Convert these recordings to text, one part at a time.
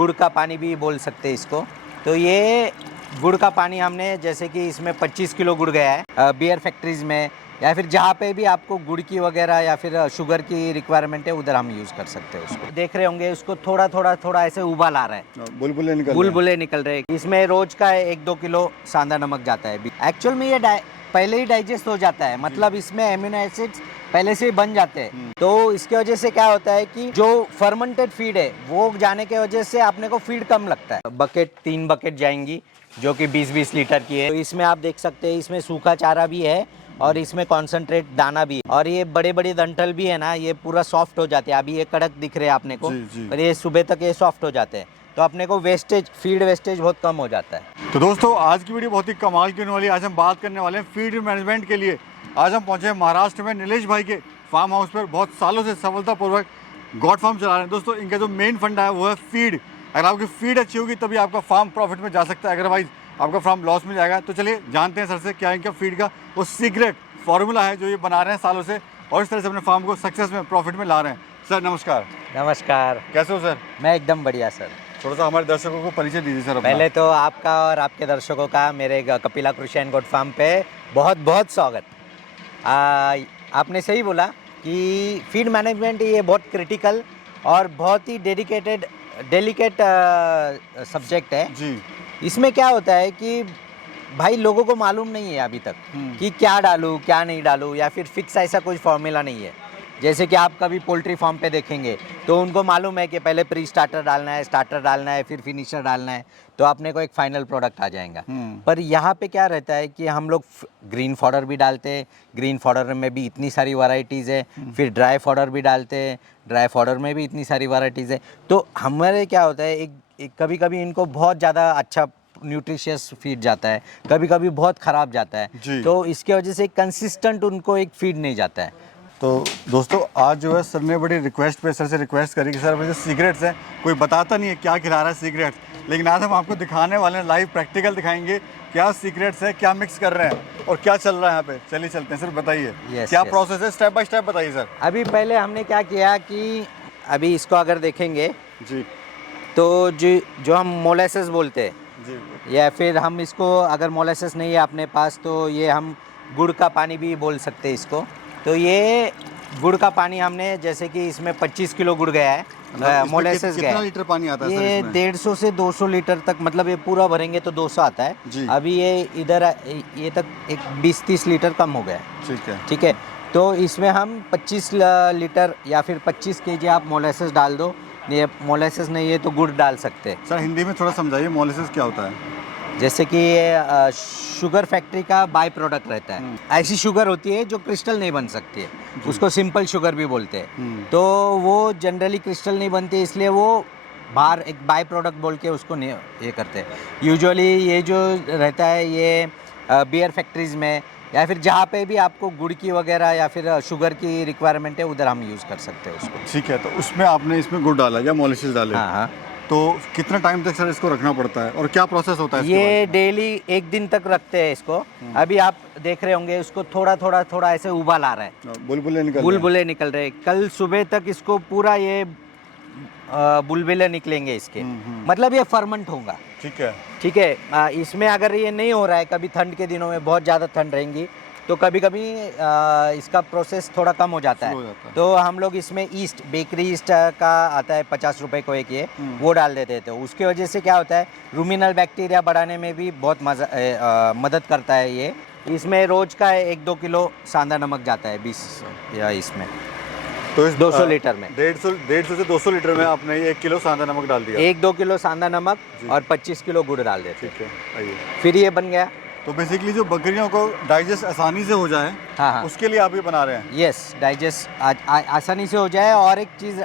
गुड़ का पानी भी बोल सकते हैं इसको। तो ये गुड़ का पानी हमने, जैसे कि इसमें 25 किलो गुड़ गया है बियर फैक्ट्रीज में, या फिर जहाँ पे भी आपको गुड़ की वगैरह या फिर शुगर की रिक्वायरमेंट है उधर हम यूज़ कर सकते हैं उसको। देख रहे होंगे उसको थोड़ा ऐसे उबाल आ रहा है, बुलबुले निकल रहे हैं। इसमें रोज का 1-2 किलो सांदा नमक जाता है। एक्चुअल में ये पहले ही डाइजेस्ट हो जाता है, मतलब इसमें एमिनो एसिड्स पहले से ही बन जाते हैं। तो इसके वजह से क्या होता है कि जो फर्मेंटेड फीड है वो जाने के वजह से आपने को फीड कम लगता है। 3 बकेट जाएंगी जो कि 20-20 लीटर की है। तो इसमें आप देख सकते हैं इसमें सूखा चारा भी है और इसमें कॉन्सेंट्रेट दाना भी है, और ये बड़े बड़े डंठल भी है ना, ये पूरा सॉफ्ट हो जाते हैं। अभी ये कड़क दिख रहे हैं आपने को, पर ये सुबह तक ये सॉफ्ट हो जाते हैं। तो अपने को फीड वेस्टेज बहुत कम हो जाता है। तो दोस्तों आज की वीडियो बहुत ही कमाल की होने वाली है। आज हम बात करने वाले हैं फीड मैनेजमेंट के लिए। आज हम पहुंचे हैं महाराष्ट्र में नीलेश भाई के फार्म हाउस पर। बहुत सालों से सफलतापूर्वक गॉड फार्म चला रहे हैं। दोस्तों इनका जो मेन फंडा है वो है फीड। अगर आपकी फीड अच्छी होगी तभी आपका फार्म प्रॉफिट में जा सकता है, अदरवाइज आपका फार्म लॉस में जाएगा। तो चलिए जानते हैं सर से क्या इनका फीड का वो सीक्रेट फॉर्मूला है जो ये बना रहे हैं सालों से, और इस तरह से अपने फार्म को सक्सेस में, प्रॉफिट में ला रहे हैं। सर नमस्कार। नमस्कार। कैसे हो सर? मैं एकदम बढ़िया सर। थोड़ा सा हमारे दर्शकों को परिचय दीजिए सर अपना। पहले तो आपका और आपके दर्शकों का मेरे कपिला कृषि एंड गोट फार्म पे बहुत बहुत स्वागत। आपने सही बोला कि फीड मैनेजमेंट ये बहुत क्रिटिकल और बहुत ही डेलिकेट सब्जेक्ट है जी। इसमें क्या होता है कि भाई लोगों को मालूम नहीं है अभी तक कि क्या डालूं क्या नहीं डालूं, या फिर फिक्स ऐसा कोई फॉर्मूला नहीं है। जैसे कि आप कभी पोल्ट्री फार्म पे देखेंगे तो उनको मालूम है कि पहले प्री स्टार्टर डालना है, स्टार्टर डालना है, फिर फिनिशर डालना है, तो अपने को एक फाइनल प्रोडक्ट आ जाएगा। पर यहाँ पे क्या रहता है कि हम लोग ग्रीन फॉडर भी डालते हैं, ग्रीन फॉडर में भी इतनी सारी वैरायटीज़ है, फिर ड्राई फॉडर भी डालते हैं, ड्राई फॉडर में भी इतनी सारी वैरायटीज़ है। तो हमारे क्या होता है एक कभी कभी इनको बहुत ज़्यादा अच्छा न्यूट्रिशियस फीड जाता है, कभी कभी बहुत ख़राब जाता है। तो इसके वजह से कंसिस्टेंट उनको एक फीड नहीं जाता है। तो दोस्तों आज जो है सर ने बड़ी रिक्वेस्ट पे सर से रिक्वेस्ट करी कि सर मुझे सीक्रेट्स हैं, कोई बताता नहीं है क्या खिला रहा है सीक्रेट्स, लेकिन आज हम आपको दिखाने वाले हैं, लाइव प्रैक्टिकल दिखाएंगे क्या सीक्रेट्स है, क्या मिक्स कर रहे हैं और क्या चल रहा है यहाँ पे। चलिए चलते हैं सर, बताइए क्या प्रोसेस है, स्टेप बाय स्टेप बताइए सर। अभी पहले हमने क्या किया कि अभी इसको अगर देखेंगे जी तो जो हम मोलेसेस बोलते हैं जी, या फिर हम इसको, अगर मोलेसेस नहीं है अपने पास तो ये हम गुड़ का पानी भी बोल सकते हैं इसको। तो ये गुड़ का पानी हमने, जैसे कि इसमें 25 किलो गुड़ गया है, मोलेसेस गया है। कितना लीटर पानी आता है सर ये इसमें? 150 से 200 लीटर तक, मतलब ये पूरा भरेंगे तो 200 आता है। अभी ये इधर ये तक एक 20-30 लीटर कम हो गया है। ठीक है। तो इसमें हम 25 लीटर या फिर 25 kg आप मोलेसेस डाल दो। ये मोलेसेस नहीं है तो गुड़ डाल सकते हैं। सर हिंदी में थोड़ा समझाइए मोलेसेस क्या होता है। जैसे कि ये शुगर फैक्ट्री का बाय प्रोडक्ट रहता है। ऐसी शुगर होती है जो क्रिस्टल नहीं बन सकती है, उसको सिंपल शुगर भी बोलते हैं। तो वो जनरली क्रिस्टल नहीं बनती, इसलिए वो बाहर एक बाय प्रोडक्ट बोल के उसको नहीं ये करते हैं। यूजुअली ये जो रहता है ये बियर फैक्ट्रीज में या फिर जहाँ पे भी आपको गुड़ की वगैरह या फिर शुगर की रिक्वायरमेंट है उधर हम यूज़ कर सकते हैं उसको। ठीक है। तो उसमें आपने इसमें गुड़ डाला या मोलेसेस डाले? हाँ। तो कितना टाइम तक सर इसको रखना पड़ता है और क्या प्रोसेस होता है? ये डेली 1 दिन तक रखते हैं इसको। अभी आप देख रहे होंगे उसको थोड़ा ऐसे उबाल आ रहा है, बुलबुले निकल रहे हैं। कल सुबह तक इसको पूरा ये बुलबुले निकलेंगे इसके, मतलब ये फर्मेंट होगा। ठीक है। इसमें अगर ये नहीं हो रहा है, कभी ठंड के दिनों में बहुत ज़्यादा ठंड रहेंगी तो कभी कभी इसका प्रोसेस थोड़ा कम हो जाता है। तो हम लोग इसमें ईस्ट, बेकरी ईस्ट का आता है 50 रुपए को एक, ये वो डाल देते थे। उसकी वजह से क्या होता है, रूमिनल बैक्टीरिया बढ़ाने में भी बहुत मदद करता है ये। इसमें रोज का 1-2 किलो सांदा नमक जाता है 20 या इसमें। तो इस 200 लीटर में 150 से 200 लीटर में आपने 1 किलो सांदा नमक डाल दिया। 1-2 किलो सांदा नमक और 25 किलो गुड़ डाल देते। ठीक है, आइए। फिर ये बन गया। तो बेसिकली जो बकरियों को डाइजेस्ट आसानी से हो जाए, हाँ, उसके लिए आप ये बना रहे हैं। यस, डाइजेस्ट आसानी से हो जाए। और एक चीज़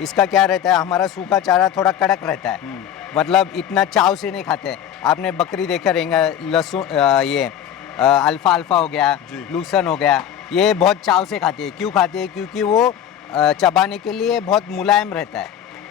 इसका क्या रहता है, हमारा सूखा चारा थोड़ा कड़क रहता है, मतलब इतना चाव से नहीं खाते। आपने बकरी देखा रहेगा, लहसुन ये अल्फा हो गया, लूसन हो गया, ये बहुत चाव से खाती है। क्यों खाती है? क्योंकि वो चबाने के लिए बहुत मुलायम रहता है।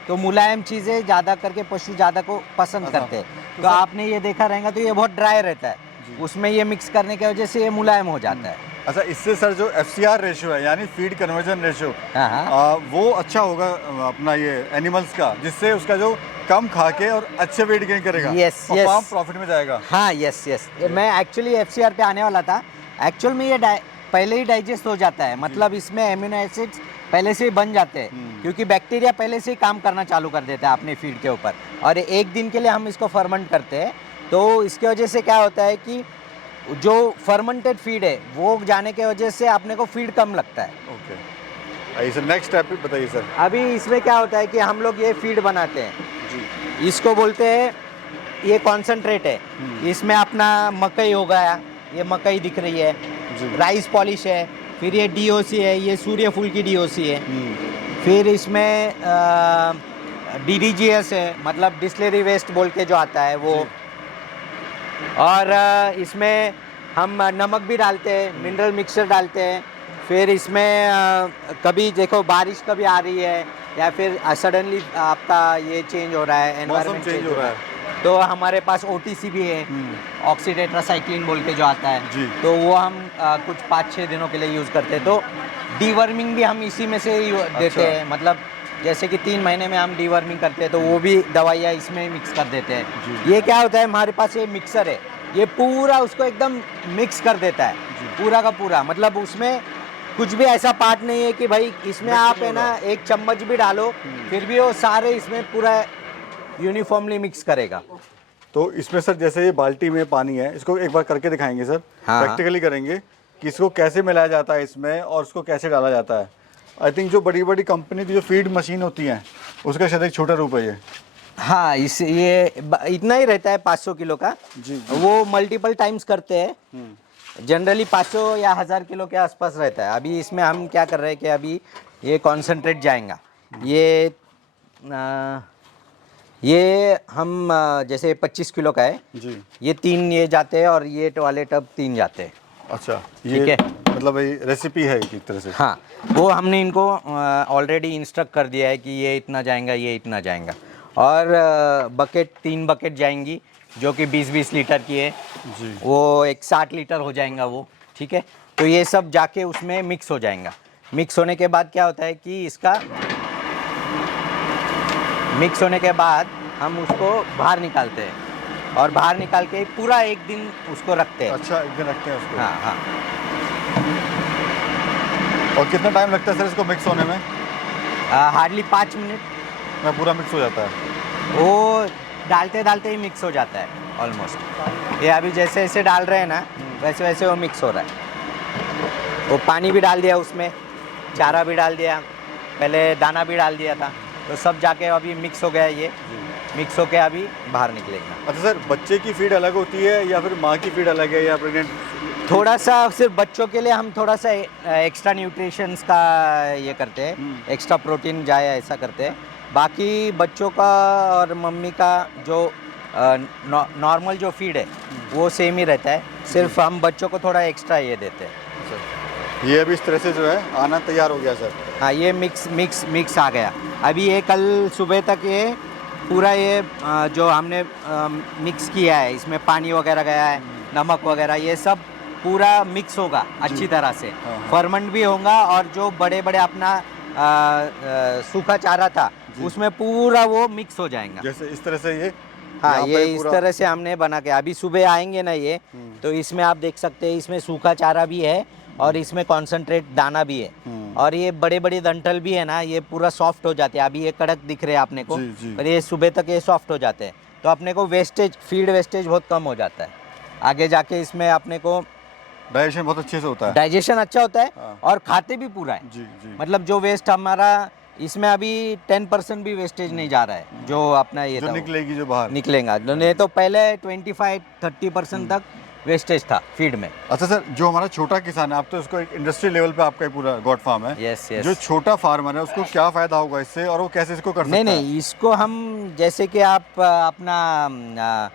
तो मुलायम चीज़ें ज़्यादा करके पशु ज़्यादा को पसंद करते हैं। तो आपने ये देखा रहेगा तो ये बहुत ड्राई रहता है, उसमें ये मिक्स करने की वजह से ये मुलायम हो जाता है। अच्छा, इससे सर जो FCR रेशियो है यानी फीड कन्वर्जन रेशियो, हाँ हाँ वो अच्छा होगा अपना ये एनिमल्स का, जिससे उसका जो कम खा के और अच्छे वेट गेन करेगा Yes, और yes. फार्म प्रॉफिट में जाएगा। हाँ, यस यस, मैं एक्चुअली FCR पे आने वाला था। एक्चुअल में ये पहले ही डाइजेस्ट हो जाता है, मतलब इसमें एमिनो एसिड्स पहले से ही बन जाते हैं, क्योंकि बैक्टीरिया पहले से ही काम करना चालू कर देता है अपने फीड के ऊपर, और एक दिन के लिए हम इसको फर्मेंट करते हैं। तो इसके वजह से क्या होता है कि जो फर्मेंटेड फीड है वो जाने के वजह से अपने को फीड कम लगता है। ओके, आइए सर नेक्स्ट स्टेप बताइए सर। अभी इसमें क्या होता है कि हम लोग ये फीड बनाते हैं जी, इसको बोलते हैं, ये कॉन्सेंट्रेट है। इसमें अपना मकई हो गया, ये मकई दिख रही है, जी। राइस पॉलिश है, फिर ये DOC है, ये सूर्यफूल की DOC है, फिर इसमें DDGS है, मतलब डिस्टिलरी वेस्ट बोल के जो आता है वो, और इसमें हम नमक भी डालते हैं, मिनरल मिक्सचर डालते हैं। फिर इसमें कभी देखो बारिश कभी आ रही है या फिर सडनली आपका ये चेंज हो रहा है, एनवायरनमेंट चेंज हो रहा है, तो हमारे पास OTC भी है, ऑक्सीटेट्रासाइक्लिन बोल के जो आता है जी। तो वो हम कुछ 5-6 दिनों के लिए यूज़ करते हैं। तो डीवर्मिंग भी हम इसी में से ही देते हैं, मतलब जैसे कि 3 महीने में हम डीवर्मिंग करते हैं तो वो भी दवाइयाँ इसमें ही मिक्स कर देते हैं। ये क्या होता है, हमारे पास ये मिक्सर है, ये पूरा उसको एकदम मिक्स कर देता है, पूरा का पूरा, मतलब उसमें कुछ भी ऐसा पार्ट नहीं है कि भाई इसमें आप है ना 1 चम्मच भी डालो फिर भी वो सारे इसमें पूरा यूनिफॉर्मली मिक्स करेगा। तो इसमें सर जैसे ये बाल्टी में पानी है, इसको एक बार करके दिखाएंगे सर, हाँ। प्रैक्टिकली करेंगे कि इसको कैसे मिलाया जाता है इसमें और उसको कैसे डाला जाता है। आई थिंक जो बड़ी बड़ी कंपनी की जो फीड मशीन होती हैं उसका शायद एक छोटा रूप है ये। हाँ, ये इतना ही रहता है 500 किलो का जी। वो मल्टीपल टाइम्स करते हैं, जनरली 500 या 1000 किलो के आसपास रहता है। अभी इसमें हम क्या कर रहे हैं कि अभी ये कॉन्सेंट्रेट जाएगा, ये हम जैसे 25 किलो का है जी। ये 3 ये जाते हैं और ये वाले टब 3 जाते हैं। अच्छा, ये ठीक है, मतलब ये रेसिपी है एक तरह से। हाँ, वो हमने इनको ऑलरेडी इंस्ट्रक्ट कर दिया है कि ये इतना जाएगा, ये इतना जाएगा, और बकेट 3 बकेट जाएंगी जो कि 20-20 लीटर की है जी। वो एक 60 लीटर हो जाएगा वो, ठीक है। तो ये सब जाके उसमें मिक्स हो जाएगा। मिक्स होने के बाद क्या होता है कि इसका मिक्स होने के बाद हम उसको बाहर निकालते हैं और बाहर निकाल के पूरा एक दिन उसको रखते हैं। अच्छा, एक दिन रखते हैं उसको। हाँ हाँ। और कितना टाइम लगता है सर इसको मिक्स होने में? हार्डली 5 मिनट में पूरा मिक्स हो जाता है। वो डालते डालते ही मिक्स हो जाता है ऑलमोस्ट। ये अभी जैसे जैसे डाल रहे हैं ना वैसे वैसे वो मिक्स हो रहा है। वो पानी भी डाल दिया उसमें, चारा भी डाल दिया, पहले दाना भी डाल दिया था, तो सब जाके अभी मिक्स हो गया, ये मिक्स होके अभी बाहर निकलेगा। अच्छा सर, बच्चे की फीड अलग होती है या फिर माँ की फीड अलग है या प्रेग्नेंट? थोड़ा सा सिर्फ बच्चों के लिए हम थोड़ा सा एक्स्ट्रा न्यूट्रिशंस का ये करते हैं, एक्स्ट्रा प्रोटीन जाए ऐसा करते हैं। बाकी बच्चों का और मम्मी का जो नॉर्मल जो फीड है वो सेम ही रहता है, सिर्फ हम बच्चों को थोड़ा एक्स्ट्रा ये देते हैं। ये अभी इस तरह से जो है आना तैयार हो गया सर। हाँ, ये मिक्स आ गया। अभी ये कल सुबह तक ये पूरा ये जो हमने मिक्स किया है, इसमें पानी वगैरह गया है, नमक वगैरह, ये सब पूरा मिक्स होगा अच्छी तरह से, फर्मेंट भी होगा, और जो बड़े बड़े अपना सूखा चारा था उसमें पूरा वो मिक्स हो जाएगा। जैसे इस तरह से ये, हाँ, ये इस तरह से हमने बना के अभी सुबह आएंगे ना ये, तो इसमें आप देख सकते हैं इसमें सूखा चारा भी है और इसमें कॉन्सेंट्रेट दाना भी है, और ये बड़े बड़े डंठल भी है ना, ये पूरा सॉफ्ट हो जाते हैं। अभी ये कड़क दिख रहे हैं आपने को, पर ये सुबह तक ये सॉफ्ट हो जाते हैं, तो अपने को वेस्टेज, फीड वेस्टेज बहुत कम हो जाता है। आगे जाके इसमें अपने को डाइजेशन बहुत अच्छे से होता है, डाइजेशन अच्छा होता है और खाते भी पूरा है। जी जी। मतलब जो वेस्ट हमारा इसमें अभी 10% भी वेस्टेज नहीं जा रहा है, जो अपना ये जो निकलेगी, जो बाहर निकलेगा, नहीं तो पहले 25-30% तक वेस्टेज था फीड में। अच्छा सर, जो हमारा छोटा किसान है, आप तो इसको एक इंडस्ट्री लेवल पे आपका पूरा गॉड फार्म है, यस यस, जो छोटा फार्मर है उसको क्या फायदा होगा इससे और वो कैसे इसको कर सकता है? नहीं, इसको हम जैसे कि आप अपना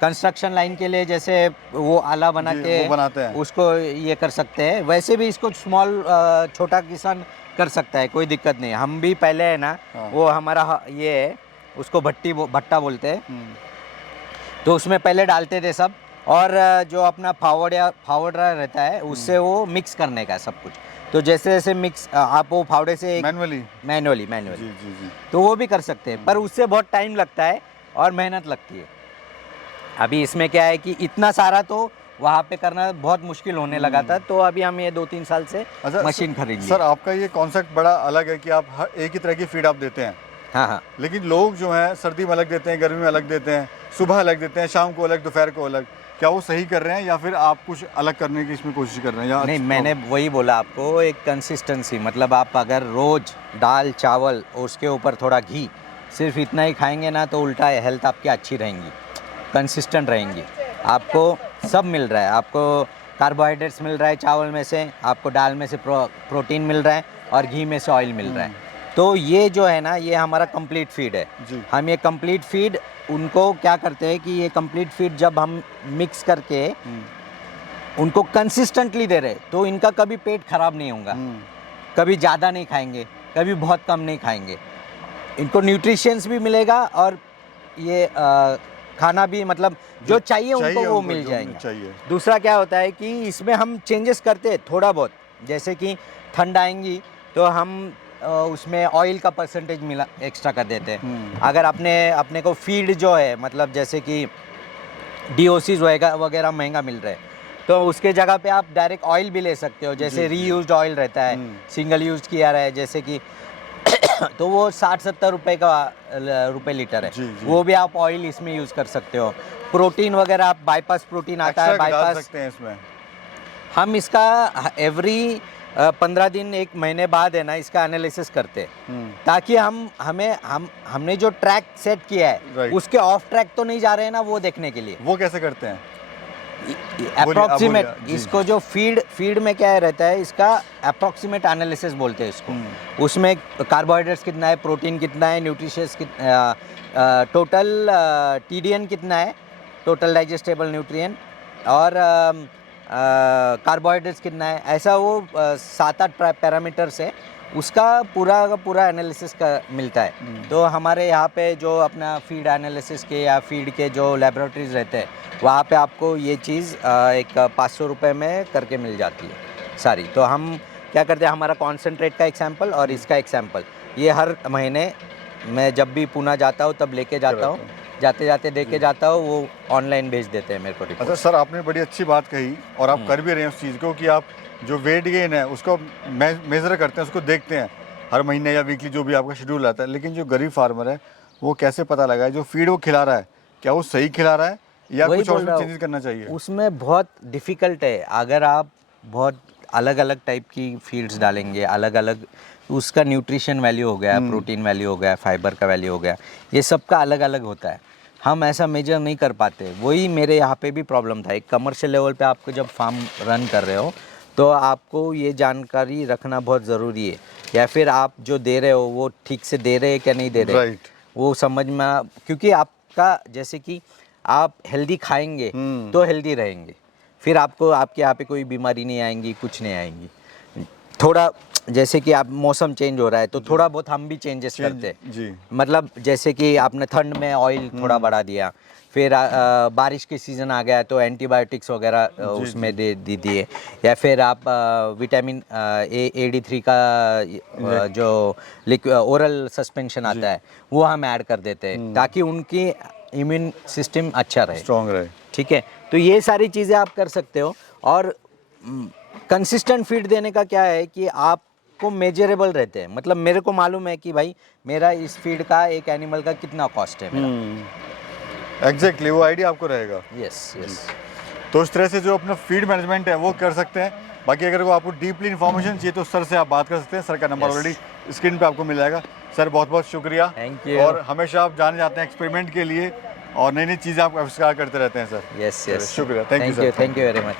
कंस्ट्रक्शन लाइन के लिए जैसे वो आला बना के वो बनाते हैं, उसको ये कर सकते हैं, वैसे भी इसको स्मॉल छोटा किसान कर सकता है, कोई दिक्कत नहीं। हम भी पहले है ना, वो हमारा ये है, उसको भट्टा बोलते हैं, तो उसमें पहले डालते थे सब, और जो अपना फावड़ा रहता है उससे वो मिक्स करने का है सब कुछ। तो जैसे जैसे मिक्स आप वो फावड़े से मैनुअली जी जी जी। तो वो भी कर सकते हैं, पर उससे बहुत टाइम लगता है और मेहनत लगती है। अभी इसमें क्या है कि इतना सारा तो वहाँ पे करना बहुत मुश्किल होने लगा था, तो अभी हम ये 2-3 साल से मशीन खरीद ली। सर आपका ये कॉन्सेप्ट बड़ा अलग है कि आप हर एक ही तरह की फीड आप देते हैं। हाँ हाँ। लेकिन लोग जो हैं सर्दी में अलग देते हैं, गर्मी में अलग देते हैं, सुबह अलग देते हैं, शाम को अलग, दोपहर को अलग। क्या वो सही कर रहे हैं या फिर आप कुछ अलग करने की इसमें कोशिश कर रहे हैं? या नहीं, मैंने वही बोला आपको, एक कंसिस्टेंसी, मतलब आप अगर रोज़ दाल चावल और उसके ऊपर थोड़ा घी सिर्फ इतना ही खाएंगे ना, तो उल्टा हेल्थ आपकी अच्छी रहेंगी, कंसिस्टेंट रहेंगी। आपको सब मिल रहा है, आपको कार्बोहाइड्रेट्स मिल रहा है चावल में से, आपको दाल में से प्रोटीन मिल रहा है और घी में से ऑयल मिल रहा है। तो ये जो है ना, ये हमारा कंप्लीट फीड है जी। हम ये कंप्लीट फीड उनको क्या करते हैं कि ये कंप्लीट फीड जब हम मिक्स करके उनको कंसिस्टेंटली दे रहे, तो इनका कभी पेट खराब नहीं होगा, कभी ज़्यादा नहीं खाएंगे, कभी बहुत कम नहीं खाएंगे, इनको न्यूट्रिशंस भी मिलेगा और ये खाना भी, मतलब जो चाहिए उनको वो मिल जाएंगे। दूसरा क्या होता है कि इसमें हम चेंजेस करते हैं थोड़ा बहुत, जैसे कि ठंड आएंगी तो हम उसमें ऑयल का परसेंटेज मिला एक्स्ट्रा कर देते हैं। अगर अपने को फीड जो है, मतलब जैसे कि DOCs वगैरह महंगा मिल रहा है, तो उसके जगह पे आप डायरेक्ट ऑयल भी ले सकते हो, जैसे रीयूज्ड ऑयल रहता है, सिंगल यूज किया रहा है जैसे कि तो वो 60-70 रुपए लीटर है। वो भी आप ऑयल इसमें यूज़ कर सकते हो। प्रोटीन वगैरह आप बाईपास प्रोटीन आता है, बाईपास सकते हैं इसमें। हम इसका एवरी 15 दिन 1 महीने बाद है ना, इसका एनालिसिस करते हैं, ताकि हमने जो ट्रैक सेट किया है उसके ऑफ ट्रैक तो नहीं जा रहे हैं ना, वो देखने के लिए। वो कैसे करते हैं? अप्रोक्सीमेट, इसको जो फीड में क्या रहता है, इसका अप्रोक्सीमेट एनालिसिस बोलते हैं इसको। उसमें कार्बोहाइड्रेट्स कितना है, प्रोटीन कितना है, न्यूट्रिशंस टोटल TDN कितना है, टोटल डाइजेस्टेबल न्यूट्रिएंट, और कार्बोहाइड्रेट्स कितना है, ऐसा वो 7-8 पैरामीटर्स है, उसका पूरा का पूरा एनालिसिस का मिलता है। तो हमारे यहाँ पे जो अपना फीड एनालिसिस के या फीड के जो लेबोरेटरीज रहते हैं, वहाँ पे आपको ये चीज़ एक 500 रुपये में करके मिल जाती है सारी। तो हम क्या करते हैं, हमारा कॉन्सेंट्रेट का एक सैम्पल और इसका एक सैम्पल, ये हर महीने मैं जब भी पुणे जाता हूँ तब लेके जाता हूँ, जाते जाते दे के जाता हूँ, वो ऑनलाइन भेज देते हैं मेरे को रिपोर्ट। अच्छा सर, आपने बड़ी अच्छी बात कही और आप कर भी रहे हैं उस चीज़ को कि आप जो वेट गेन है उसको मेज़र करते हैं, उसको देखते हैं हर महीने या वीकली जो भी आपका शेड्यूल आता है। लेकिन जो गरीब फार्मर है वो कैसे पता लगाए जो फीड वो खिला रहा है, क्या वो सही खिला रहा है या कुछ और चेंजेस करना चाहिए? उसमें बहुत डिफ़िकल्ट है। अगर आप बहुत अलग अलग टाइप की फीड्स डालेंगे, अलग अलग उसका न्यूट्रिशन वैल्यू हो गया, प्रोटीन वैल्यू हो गया, फाइबर का वैल्यू हो गया, ये सब का अलग अलग होता है, हम ऐसा मेजर नहीं कर पाते। वही मेरे यहाँ पे भी प्रॉब्लम था। एक कमर्शियल लेवल पे आपको जब फार्म रन कर रहे हो तो आपको ये जानकारी रखना बहुत ज़रूरी है, या फिर आप जो दे रहे हो वो ठीक से दे रहे हैं क्या नहीं दे रहे, वो समझ में, क्योंकि आपका जैसे कि आप हेल्दी खाएंगे तो हेल्दी रहेंगे, फिर आपको आपके यहाँ पे कोई बीमारी नहीं आएंगी, कुछ नहीं आएंगी। थोड़ा जैसे कि आप मौसम चेंज हो रहा है तो थोड़ा बहुत हम भी चेंजेस करते हैं, मतलब जैसे कि आपने ठंड में ऑयल थोड़ा बढ़ा दिया, फिर बारिश के सीज़न आ गया तो एंटीबायोटिक्स वगैरह उसमें दे दिए, या फिर आप विटामिन AD3 का जो ओरल सस्पेंशन आता है वो हम ऐड कर देते हैं, ताकि उनकी इम्यून सिस्टम अच्छा रहे, स्ट्रॉन्ग रहे। ठीक है, तो ये सारी चीज़ें आप कर सकते हो। और कंसिस्टेंट फीड देने का क्या है कि आपको मेजरेबल रहते हैं, मतलब मेरे को मालूम है कि भाई मेरा इस फीड का एक एनिमल का कितना कॉस्ट है मेरा। एग्जैक्टली वो आइडिया आपको रहेगा। यस। तो इस तरह से जो अपना फीड मैनेजमेंट है वो कर सकते हैं। बाकी अगर को आपको डीपली इन्फॉर्मेशन चाहिए तो सर से आप बात कर सकते हैं, सर का नंबर ऑलरेडी स्क्रीन पे आपको मिल जाएगा। सर बहुत बहुत शुक्रिया, थैंक यू। और हमेशा आप जाने जाते हैं एक्सपेरिमेंट के लिए और नई नई चीज़ें आप आविष्कार करते रहते हैं सर। यस। शुक्रिया, thank you sir, thank you very much.